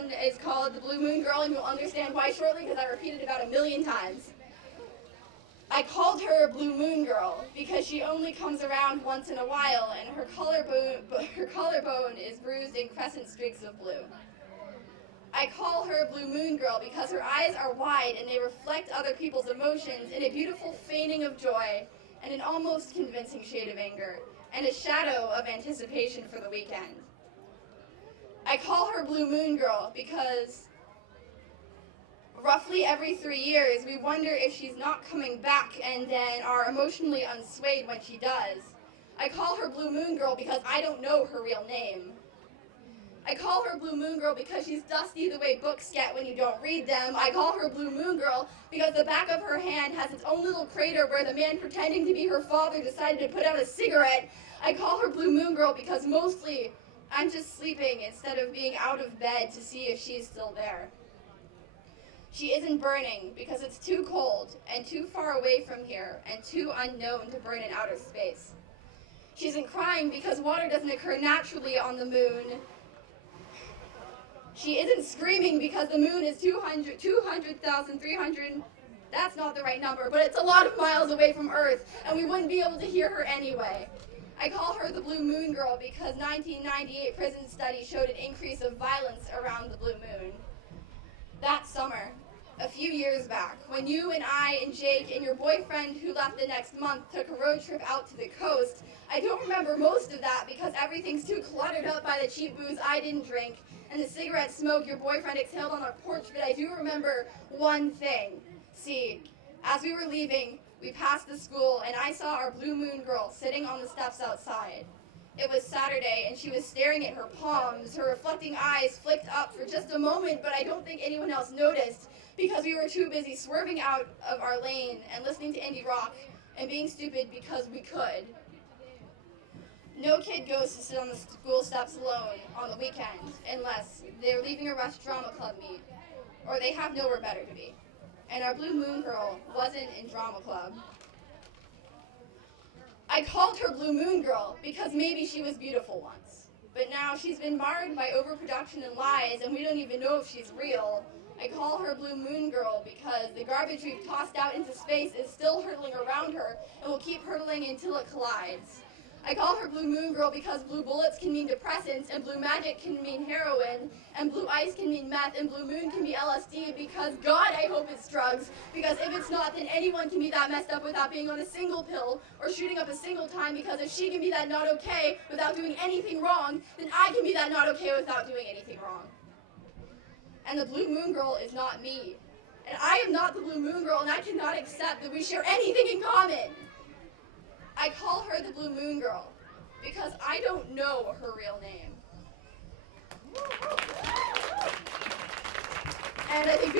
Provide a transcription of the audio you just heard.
one is called the Blue Moon Girl, and you'll understand why shortly because I repeated it about 1,000,000 times. I called her Blue Moon Girl because she only comes around once in a while, and her collarbone is bruised in crescent streaks of blue. I call her Blue Moon Girl because her eyes are wide and they reflect other people's emotions in a beautiful feigning of joy and an almost convincing shade of anger and a shadow of anticipation for the weekend. I call her Blue Moon Girl because roughly every 3 years we wonder if she's not coming back and then are emotionally unswayed when she does. I call her Blue Moon Girl because I don't know her real name. I call her Blue Moon Girl because she's dusty the way books get when you don't read them. I call her Blue Moon Girl because the back of her hand has its own little crater where the man pretending to be her father decided to put out a cigarette. I call her Blue Moon Girl because mostly I'm just sleeping instead of being out of bed to see if she's still there. She isn't burning because it's too cold and too far away from here and too unknown to burn in outer space. She isn't crying because water doesn't occur naturally on the moon. She isn't screaming because the moon is 200,300, that's not the right number, but it's a lot of miles away from Earth, and we wouldn't be able to hear her anyway. I call her the Blue Moon Girl because 1998 prison study showed an increase of violence around the blue moon. That summer, a few years back, when you and I and Jake and your boyfriend who left the next month took a road trip out to the coast, I don't remember most of that because everything's too cluttered up by the cheap booze I didn't drink and the cigarette smoke your boyfriend exhaled on our porch, but I do remember one thing. See, as we were leaving, we passed the school and I saw our Blue Moon Girl sitting on the steps outside. It was Saturday and she was staring at her palms. Her reflecting eyes flicked up for just a moment, but I don't think anyone else noticed because we were too busy swerving out of our lane and listening to indie rock and being stupid because we could. No kid goes to sit on the school steps alone on the weekend unless they're leaving a Rush Drama Club meet or they have nowhere better to be. And our Blue Moon Girl wasn't in drama club. I called her Blue Moon Girl because maybe she was beautiful once, but now she's been marred by overproduction and lies and we don't even know if she's real. I call her Blue Moon Girl because the garbage we've tossed out into space is still hurtling around her and will keep hurtling until it collides. I call her Blue Moon Girl because blue bullets can mean depressants, and blue magic can mean heroin, and blue ice can mean meth, and blue moon can be LSD because, God, I hope it's drugs, because if it's not, then anyone can be that messed up without being on a single pill or shooting up a single time, because if she can be that not okay without doing anything wrong, then I can be that not okay without doing anything wrong. And the Blue Moon Girl is not me. And I am not the Blue Moon Girl, and I cannot accept that we share anything in common. I call her the Blue Moon Girl because I don't know her real name. And I think